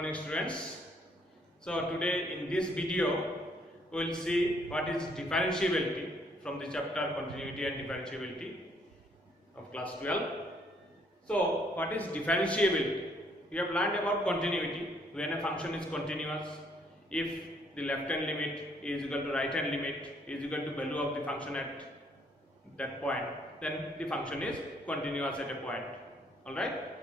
Morning students. So today in this video we will see what is differentiability from the chapter continuity and differentiability of class 12. So what is differentiability? We have learned about continuity. When a function is continuous, if the left hand limit is equal to right hand limit is equal to value of the function at that point, then the function is continuous at a point. Alright.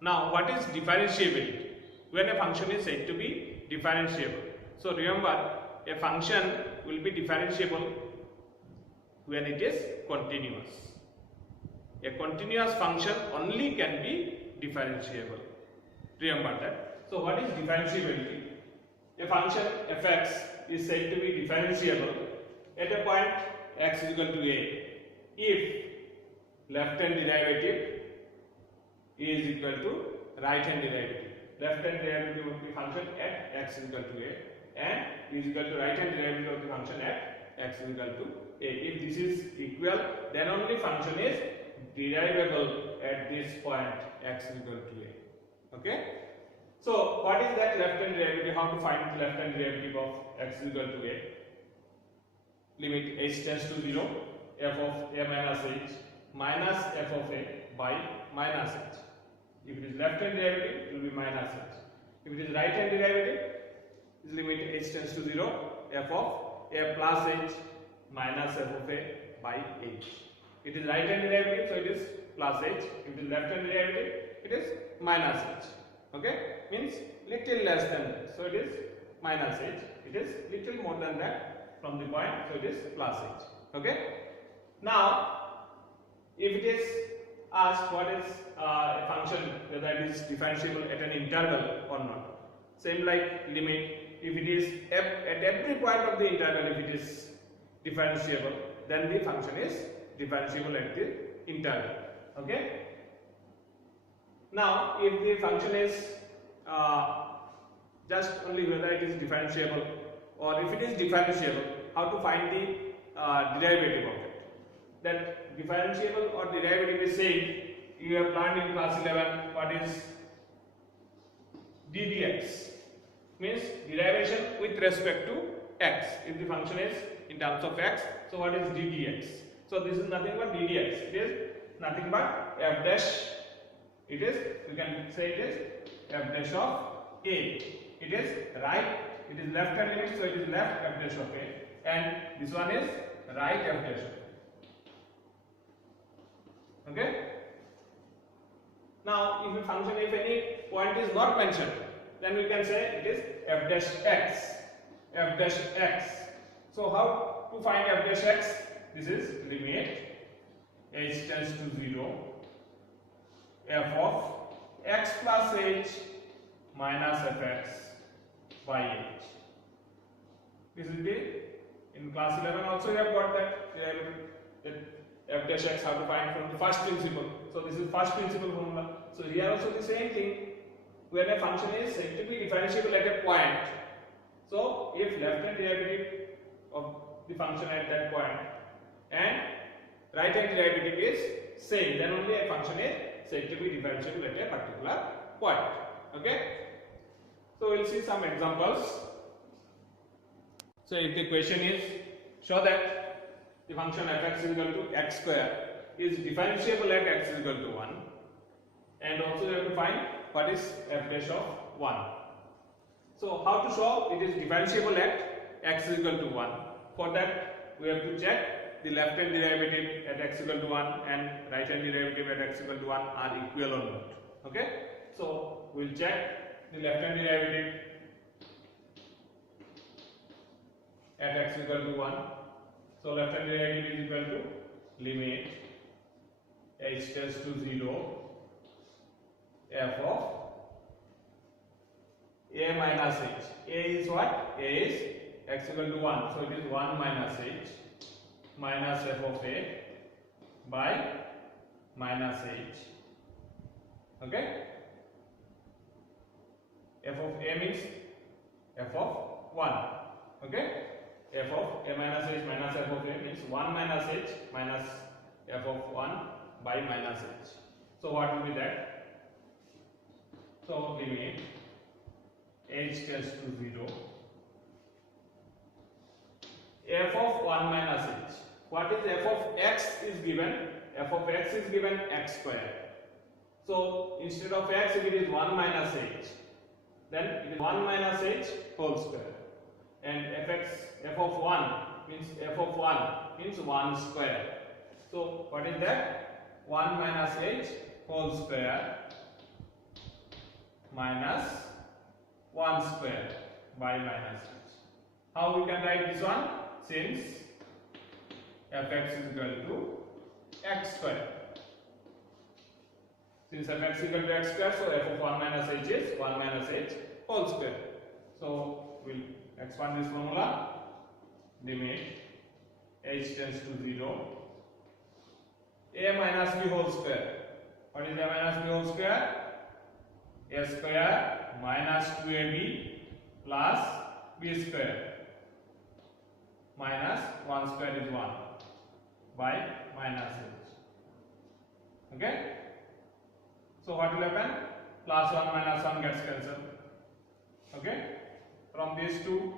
Now what is differentiability? When a function is said to be differentiable. So remember, a function will be differentiable when it is continuous. A continuous function only can be differentiable. Remember that. So what is differentiability? A function fx is said to be differentiable at a point x is equal to a if left hand derivative is equal to right hand derivative. Left hand derivative of the function at x is equal to a and is equal to right hand derivative of the function at x is equal to a. If this is equal, then only function is derivable at this point x is equal to a. Okay. So what is that left hand derivative? How to find the left hand derivative of x is equal to a? Limit h tends to 0, f of a minus h minus f of a by minus h. If it is left hand derivative, it will be minus h. If it is right hand derivative, is limit h tends to 0, f of a plus h minus f of a by h. It is right hand derivative, so it is plus h. If it is left hand derivative, it is minus h. Okay, means little less than that, so it is minus h. It is little more than that from the point, so it is plus h. Okay. Now, if it is asked what is a function, whether it is differentiable at an interval or not, same like limit. If it is at every point of the interval, if it is differentiable, then the function is differentiable at the interval. Okay. Now, if the function is just only whether it is differentiable, or if it is differentiable, how to find the derivative of it? That differentiable or derivative is saying, you have learned in class 11 what is d dx, means derivation with respect to x. If the function is in terms of x, so what is d dx? So this is nothing but d dx. It is nothing but f dash. It is, you can say it is f dash of a. It is right, it is left hand limit, so it is left f dash of a, and this one is right f dash of a. Okay. Now, if a function, if any point is not mentioned, then we can say it is f dash x. F dash x. So how to find f dash x? This is limit h tends to 0, f of x plus h minus fx by h. This is the, in class 11 also you have got that f dash x, how to find from the first principle. So this is first principle formula. So here also the same thing. When a function is said to be differentiable at a point, so if left hand derivative of the function at that point and right hand derivative is same, then only a function is said to be differentiable at a particular point. Okay. So we'll see some examples. So if the question is, show that the function fx is equal to x square is differentiable at x is equal to 1, and also you have to find what is f dash of 1. So how to show it is differentiable at x is equal to 1? For that we have to check the left hand derivative at x equal to 1 and right hand derivative at x equal to 1 are equal or not. Okay. So we will check the left hand derivative at x equal to 1. So left hand derivative is equal to limit h tends to 0, f of a minus h. A is what? A is x equal to 1. So it is 1 minus h minus f of a by minus h. Okay. F of a means f of 1. Okay. F of a minus h minus f of a means 1 minus h minus f of 1 by minus h. So what will be that? So limit h tends to 0, f of 1 minus h. What is f of x is given? F of x is given x square. So instead of x, if it is 1 minus h, then it is 1 minus h whole square. And f of 1 means f of 1 means 1 square. So what is that? 1 minus h whole square minus 1 square by minus h. How we can write this one? Since fx is equal to x square. Since fx is equal to x square, so f of 1 minus h is 1 minus h whole square. So we'll expand this formula. Limit h tends to 0, a minus b whole square. What is a minus b whole square? A square minus 2ab plus b square minus 1 square is 1 by minus h. Okay? So what will happen? Plus 1 minus 1 gets cancelled. Okay? From these two,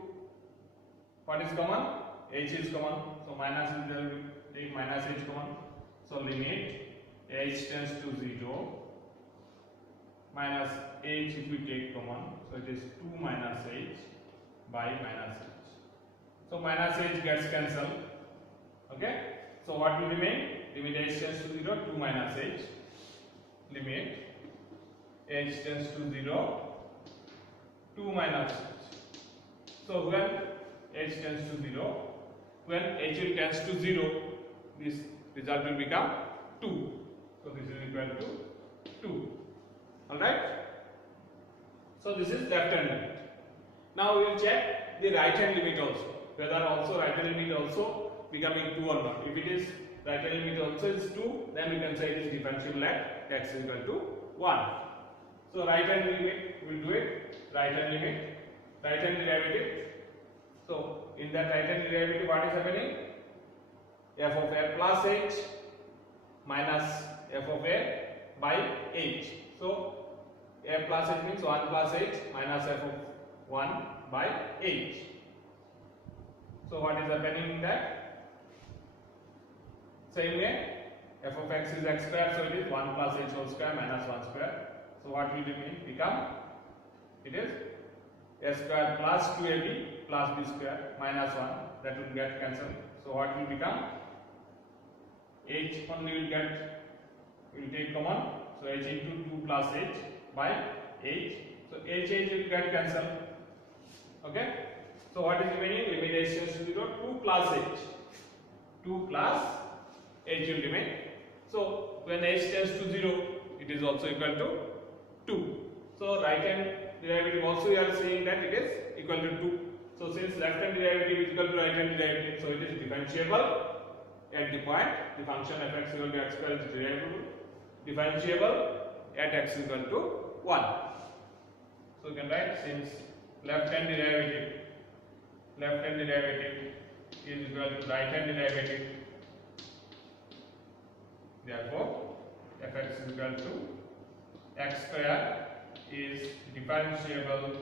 what is common? H is common. So minus is there, we take minus h common. So limit h tends to 0 minus h if we take common. So it is 2 minus h by minus h. So minus h gets cancelled. Okay? So what will remain? Limit h tends to 0, 2 minus h. Limit h tends to 0, 2 minus h. So when h tends to 0, when h will tends to 0, this result will become 2. So this is equal to 2. Alright? So this is left hand limit. Now we will check the right hand limit also. Whether also right hand limit also becoming 2 or not. If it is right hand limit also is 2, then we can say it is differentiable at x is equal to 1. So right hand limit, we will do it. Right hand limit, right hand derivative. So in that right hand derivative, what is happening? F of a plus h minus f of a by h. So a plus h means 1 plus h minus f of 1 by h. So what is happening in that? Same way, f of x is x square, so it is 1 plus h whole square minus 1 square. So what will it become? It is a square plus 2ab plus b square minus 1, that will get cancelled. So what will become? H only will get, we will take common. So h into 2 plus h by h. So h will get cancelled. Okay? So what is remaining? Limit h tends to 0, 2 plus h. 2 plus h will remain. So when h tends to 0, it is also equal to 2. So right hand derivative also we are saying that it is equal to 2. So since left hand derivative is equal to right hand derivative, so it is differentiable at the point the function f(x) equal to x square is differentiable at x equal to 1. So you can write, since left hand derivative is equal to right hand derivative, therefore f(x) is equal to x square is differentiable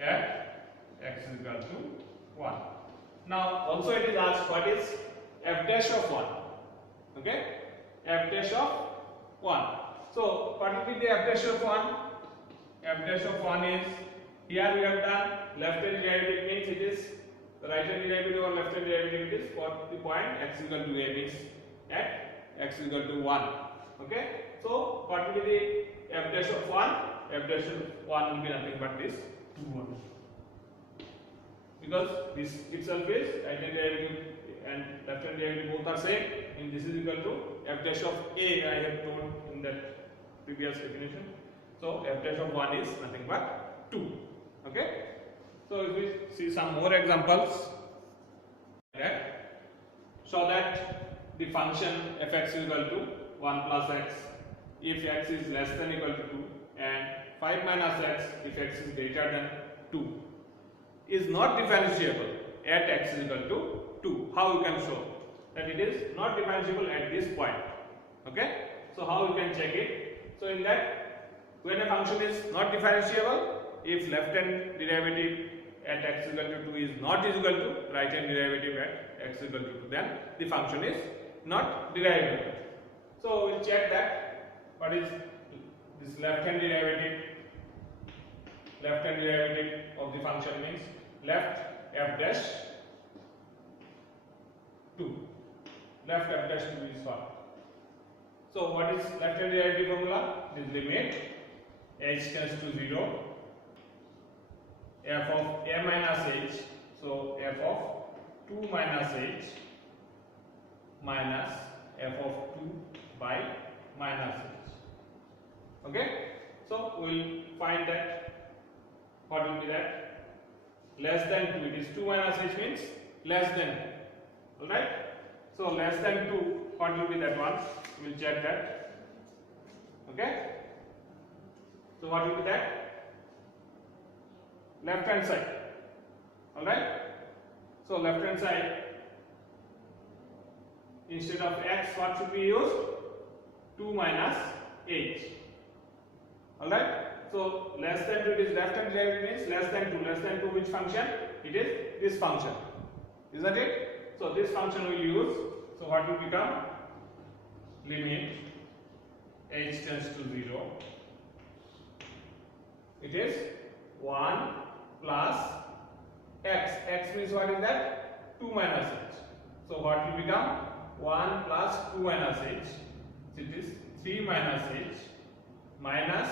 at x is equal to 1. Now also it is asked what is f dash of 1. Okay, f dash of 1. So what will be the f dash of 1? F dash of 1 is, here we have done left hand derivative means it is right hand derivative or left hand derivative, it is for the point x is equal to a means at x is equal to 1. Okay, so what will be the f dash of 1? F dash of 1 will be nothing but this 2 1, because this itself is right hand derivative and left hand derivative both are same, and this is equal to f dash of a, I have told in that previous definition. So f dash of 1 is nothing but 2. Okay, so if we see some more examples that show that the function f(x) is equal to 1 plus x if x is less than equal to 2, and 5 minus x if x is greater than 2 is not differentiable at x is equal to 2. How you can show that it is not differentiable at this point? Okay, so how you can check it? So in that, when a function is not differentiable, if left hand derivative at x is equal to 2 is not equal to right hand derivative at x is equal to 2, then the function is not derivable. So we'll check that what is this left hand derivative. Left hand derivative of the function means left f dash 2. Left f dash 2 is what? So what is left hand derivative formula? This limit h tends to 0 f of a minus h, so f of 2 minus h minus f of 2 by minus h. Okay, so we will find that what will be that less than 2. It is 2 minus h means less than 2. Alright, so less than 2, what will be that one? We will check that. Okay, so what will be that? Left hand side. Alright, so left hand side, instead of x, what should be used? 2 minus h. Alright, so less than 2, it is left hand derivative means less than 2. Less than 2 which function? It is this function, isn't it? So this function we will use. So what will become? Limit h tends to 0. It is 1 plus x. X means what is that? 2 minus h. So what will become? 1 plus 2 minus h. So it is 3 minus h minus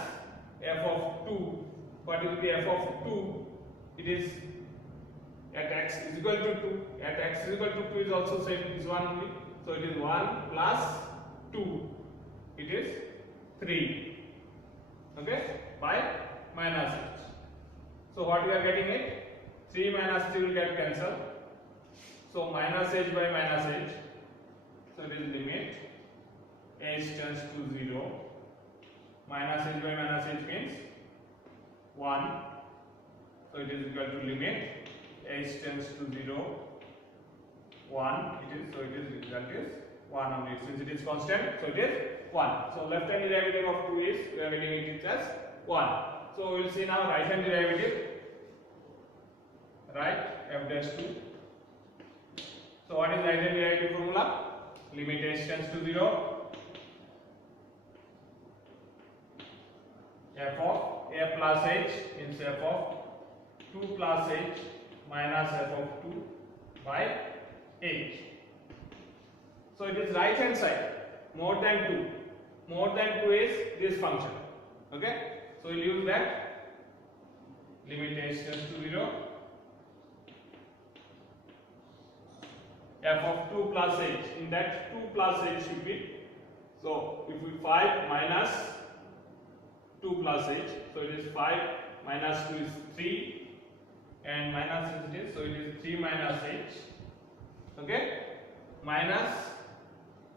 f of 2. What will be f of 2? It is at x is equal to 2. At x is equal to 2 is also same, is 1 only. So it is 1 plus 2. It is 3. Okay, by minus h. So what we are getting it? 3 minus 3 will get cancelled. So minus h by minus h. So it is limit h tends to 0. Minus h by minus h means 1. So it is equal to limit h tends to 0. 1 it is, so it is result is 1 only. Since it is constant, so it is 1. So left hand derivative of 2 is, we are getting it as 1. So we will see now right hand derivative. Right f dash 2. So what is right hand derivative formula? Limit h tends to 0. F of a plus h means f of 2 plus h minus f of 2 by h. So it is right hand side, more than 2. More than 2 is this function. Okay, so we will use that. Limit h tends to 0. F of 2 plus h, in that 2 plus h should be, so if we 5 minus 2 plus h, so it is 5 minus 2 is 3 and minus it is, so it is 3 minus h. Okay, minus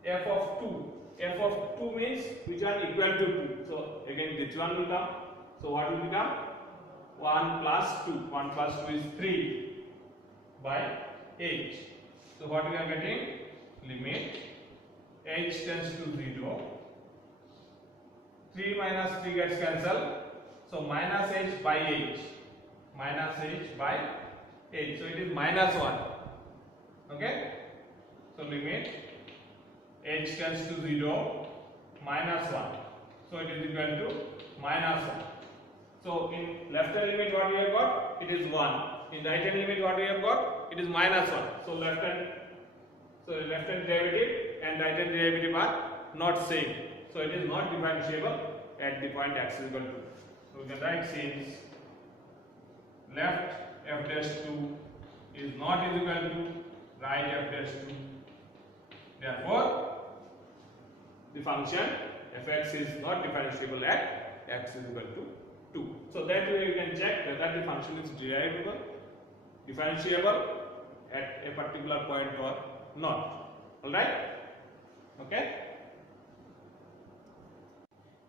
f of 2. F of 2 means which one equal to 2. So again this one will come. So what will become? 1 plus 2. 1 plus 2 is 3 by h. So what we are getting? Limit h tends to 0. 3 minus 3 gets cancelled. So minus h by h. Minus h by h. So it is minus 1. Okay? So limit h tends to 0 minus 1. So it is equal to minus 1. So in left hand limit what we have got? It is 1. In right hand limit what we have got? It is minus 1. So left hand derivative and right hand derivative are not same. So it is not differentiable at the point x is equal to. So we can write since left f dash 2 is not equal to right f dash 2. Therefore, the function fx is not differentiable at x is equal to 2. So that way you can check whether the function is derivable, differentiable at a particular point or not. Alright? Okay?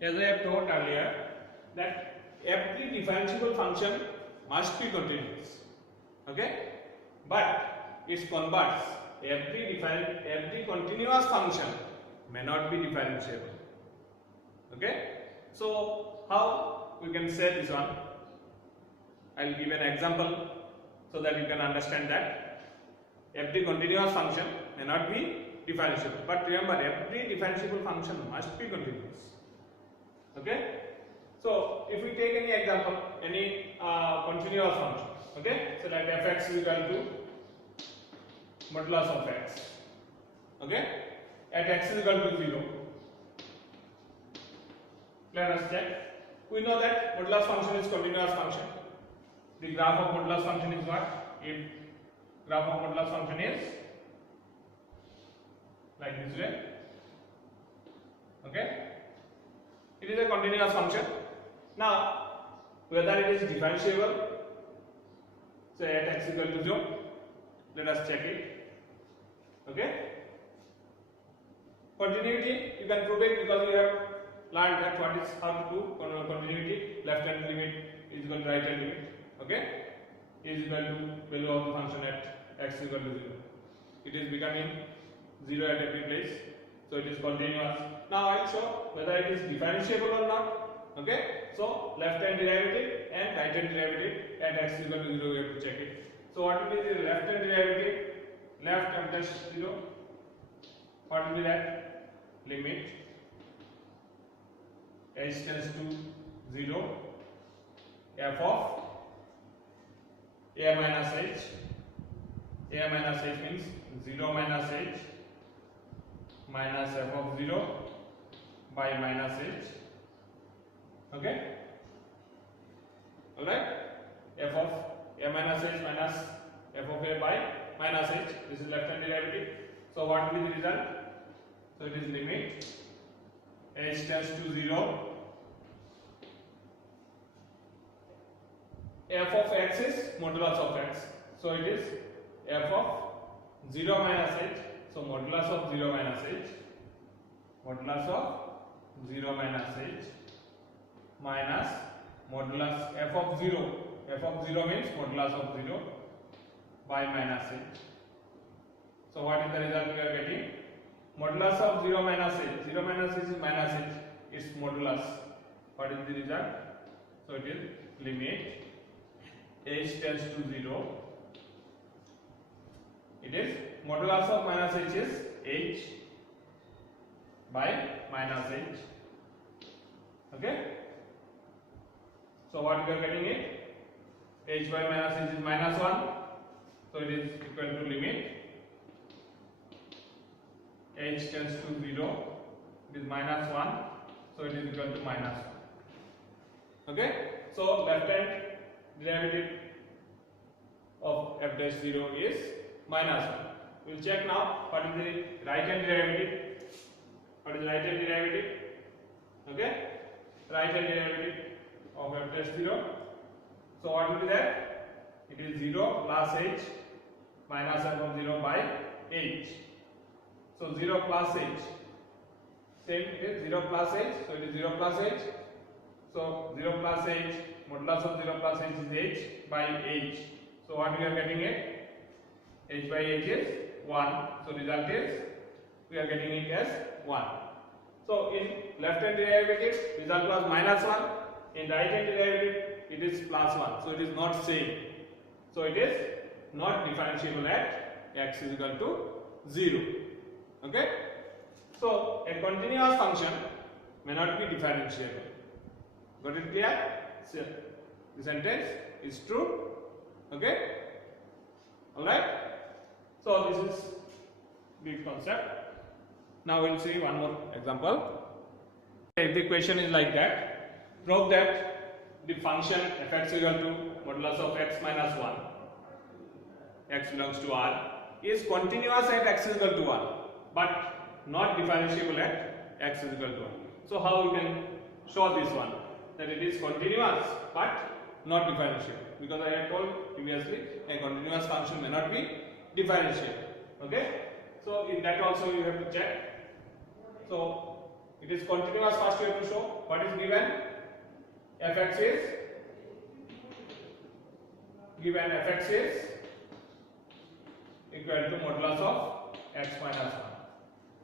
As I have told earlier, that every differentiable function must be continuous. Okay? But its converse. Every continuous function may not be differentiable. Okay? So how we can say this one? I will give an example so that you can understand that every continuous function may not be differentiable. But remember, every differentiable function must be continuous. Okay? So if we take any example, any continuous function, okay? So like fx is equal to modulus of x. Okay? At x is equal to 0. Let us check. We know that modulus function is continuous function. The graph of modulus function is what? If graph of modulus function is like this way. Okay? It is a continuous function. Now, whether it is differentiable, say at x equal to 0, let us check it. Okay? Continuity, you can prove it because we have learned that what is how to do continuity. Left hand limit is equal to right hand limit. Okay? Is equal to value of the function at x equal to 0. It is becoming 0 at every place. So it is continuous. Now I will show whether it is differentiable or not. Okay? So left hand derivative and right hand derivative at x equal to 0, we have to check it. So what will be the left hand derivative? Left after 0. What will be that? Limit h tends to 0 f of a minus h. A minus h means 0 minus h minus f of 0 by minus h. Okay? Alright? F of a minus h minus f of a by minus h. This is left hand derivative. So what will be the result? So it is limit h tends to 0. F of x is modulus of x. So it is f of 0 minus h. So modulus of 0 minus h. Modulus of 0 minus h minus modulus f of 0. F of 0 means modulus of 0 by minus h. So what is the result we are getting? Modulus of 0 minus h. 0 minus h is minus h. Is modulus. What is the result? So it is limit h tends to 0. It is modulus of minus h is h by minus h. Okay? So what we are getting it? H by minus h is minus 1. So it is equal to limit h tends to 0. It is minus 1. So it is equal to minus 1. Okay? So left hand derivative of f dash 0 is minus 1. We will check now what is the right hand derivative. What is right hand derivative? Okay? Right hand derivative of f dash 0. So what will be that? It is 0 plus h minus f of 0 by h. So 0 plus h. Same it is 0 plus h. So it is 0 plus h. So 0 plus h, modulus of 0 plus h is h by h. So what we are getting it? H by h is 1. So result is we are getting it as 1. So in left hand derivative result was minus 1. In right hand derivative it is plus 1. So it is not same. So it is not differentiable at x is equal to 0. Okay? So a continuous function may not be differentiable. Got it clear? So the sentence is true. Okay? Alright? So this is the concept. Now we will see one more example. If the question is like that, prove that the function fx equal to modulus of x minus 1, x belongs to R, is continuous at x is equal to 1, but not differentiable at x is equal to 1. So how we can show this one? That it is continuous but not differentiable, because I had told previously a continuous function may not be differentiable. Okay? So in that also you have to check. So it is continuous. First you have to show what is given. Fx is given. Fx is equal to modulus of x minus 1.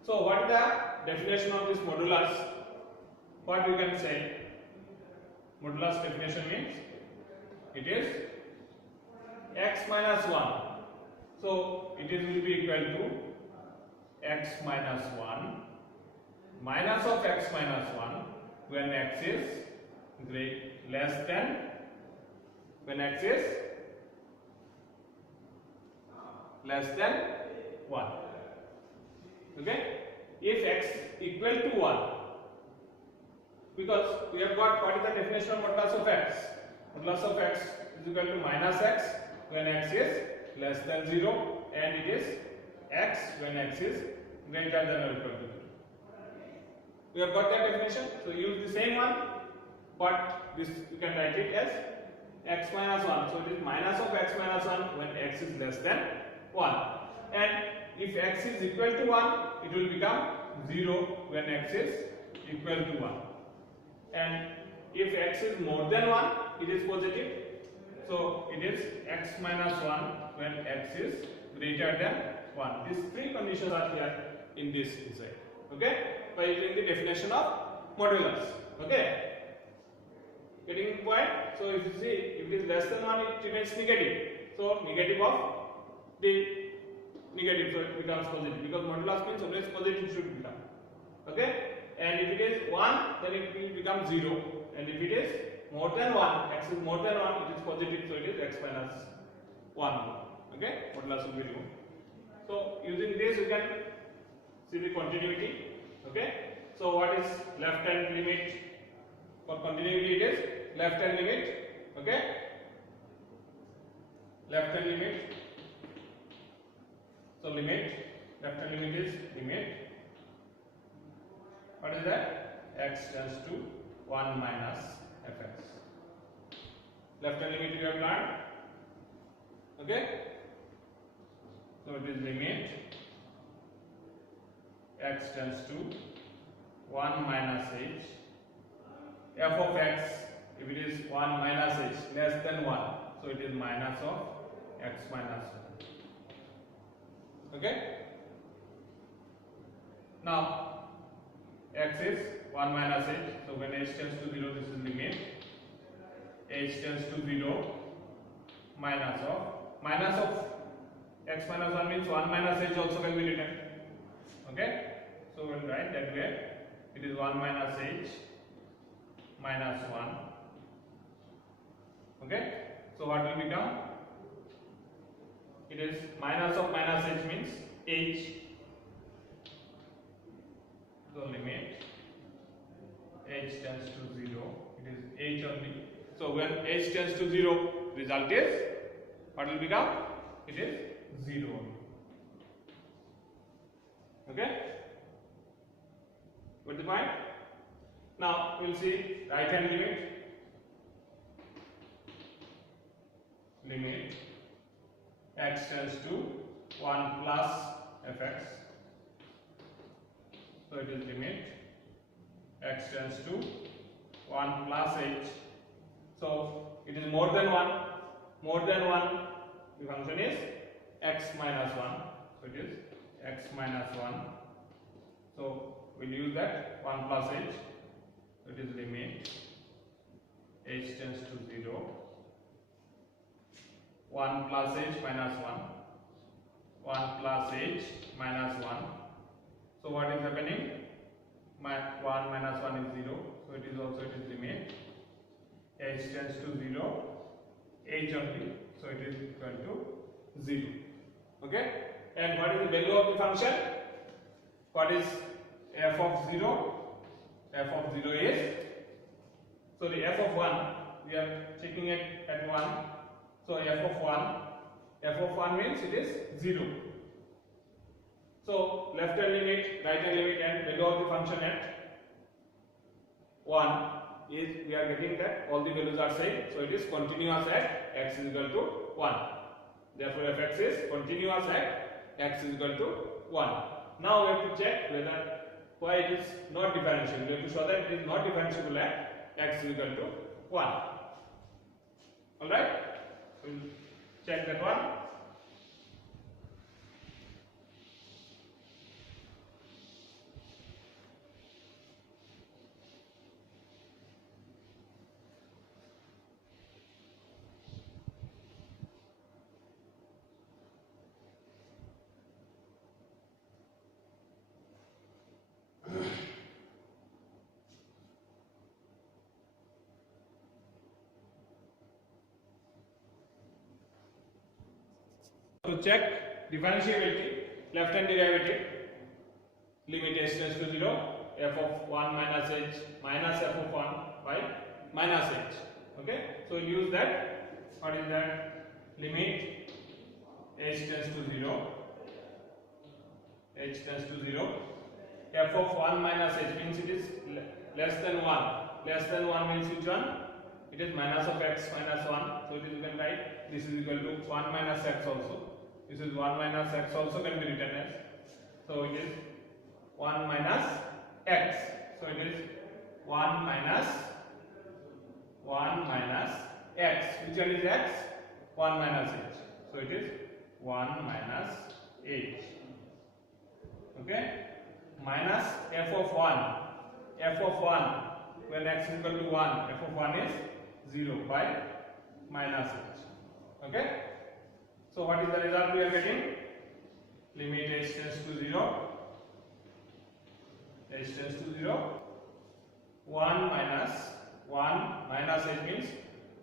So what is the definition of this modulus? What we can say? Modulus definition means it is x minus 1. So it is will be equal to x minus 1 minus of x minus 1 when x is less than, when x is less than 1. Okay? If x equal to 1, because we have got what is the definition of modulus of x? Modulus of x is equal to minus x when x is less than 0, and it is x when x is greater than or equal to 0. We have got that definition, so use the same one, but this you can write it as x minus 1. So it is minus of x minus 1 when x is less than 1, and if x is equal to 1, it will become 0 when x is equal to 1, and if x is more than 1, it is positive. So it is x minus 1 when x is greater than 1. These three conditions are here in this inside. Okay, by using the definition of modulus. Okay, getting the point? So if you see, if it is less than 1, it remains negative. So negative of the negative, so it becomes positive, because modulus means always positive should become. Okay, and if it is 1, then it will become 0, and if it is more than 1, x is more than 1, it is positive, so it is x minus 1. Okay, modulus will be removed. So using this you can see the continuity. Okay, so what is left hand limit for continuity? It is left hand limit. Okay, left hand limit. So limit, left hand limit is limit. What is that? X tends to 1 minus fx. Left hand limit you have learned. Okay, so it is limit x tends to 1 minus h, f of x, if it is 1 minus h less than 1, so it is minus of x minus 1. Okay, now x is 1 minus h, so when h tends to 0, this is limit h tends to 0 minus of x minus 1 means 1 minus h also can be written. Okay, so we'll write that way. It is 1 minus h minus 1. Okay, so what will become? It is minus of minus h means h. So limit h tends to 0, it is h only. So when h tends to 0, result is, what will become? It is 0 only. Okay, got the point? Now we will see right hand limit. Limit x tends to 1 plus fx. So it is limit x tends to 1 plus h. So it is more than 1. More than 1, the function is x minus 1. So it is x minus 1. So we will use that 1 plus h. So it is limit h tends to 0. 1 plus h minus 1. 1 plus h minus 1. So what is happening? 1 minus 1 is 0. So it is limit h tends to 0. H only. So it is equal to 0. Okay. And what is the value of the function? What is f of 0? F of 0 is, so the f of 1, we are checking it at 1. So f of 1 means it is 0. So left hand limit, right hand limit, and value of the function at 1 is, we are getting that all the values are same. So it is continuous at x is equal to 1. Therefore fx is continuous at x is equal to 1. Now we have to check whether why it is not differentiable. We have to show that it is not differentiable at x is equal to 1. Alright, we will check that one. to check differentiability, left hand derivative, limit h tends to 0, f of 1 minus h minus f of 1 by minus h. Okay, so we'll use that. What is that? Limit h tends to 0, h tends to 0, f of 1 minus h means it is less than 1. Less than 1 means which one? It is minus of x minus 1. So it is, you can write this is equal to 1 minus x also. This is 1 minus x also can be written as. So it is 1 minus x. So it is 1 minus x. Which one is x? 1 minus h. So it is 1 minus h. Okay? Minus f of 1. F of 1 when x is equal to 1, f of 1 is 0 by minus h. Okay? So what is the result we are getting? Limit h tends to 0, h tends to 0, 1 minus h means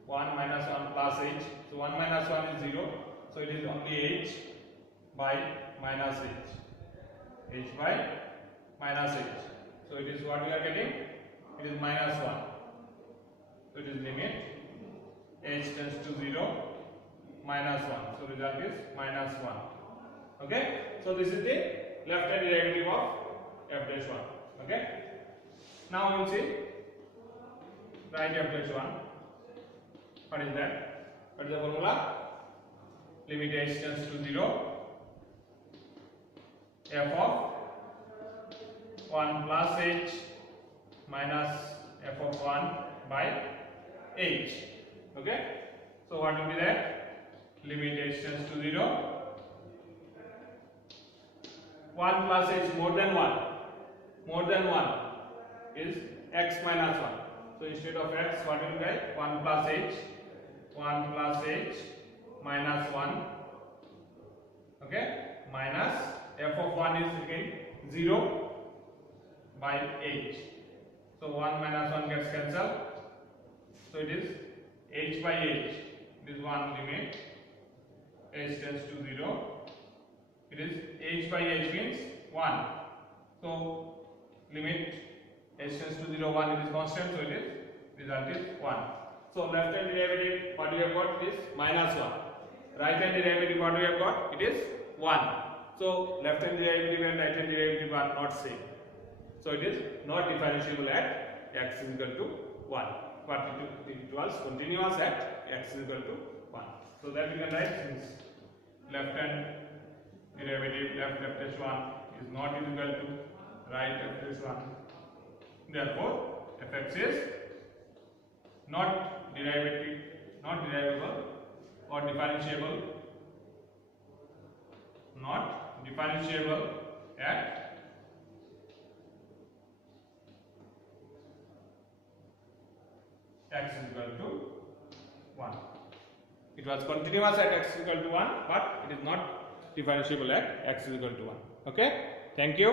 1 minus 1 plus h. So 1 minus 1 is 0. So it is only h by minus h. H by minus h. So it is what we are getting? It is minus 1. So it is limit h tends to 0 minus 1. So result is minus 1. Okay? So this is the left hand derivative of f dash 1. Okay? Now we will see right f dash 1. What is that? What is the formula? Limit h tends to 0, f of 1 plus h minus f of 1 by h. Okay? So what will be that? Limit h tends to 0, 1 plus h more than 1 is x minus 1. So instead of x, what will be that? 1 plus h minus 1. Okay? Minus f of 1 is again 0 by h. So 1 minus 1 gets cancelled. So it is h by h. It is 1 limit h tends to 0. It is h by h means 1. So limit h tends to 0, 1, it is constant. So it is result is 1. So left hand derivative what we have got is minus 1. Right hand derivative what we have got? It is 1. So left hand derivative and right hand derivative are not same. So it is not differentiable at x is equal to 1. But it was continuous at x is equal to 1. So that we can write since left hand derivative left f dash 1 is not equal to right f dash 1. Therefore fx is not derivable or differentiable, not differentiable at x is equal to 1. It was continuous at x is equal to 1, but it is not differentiable at x is equal to 1. Okay? Thank you.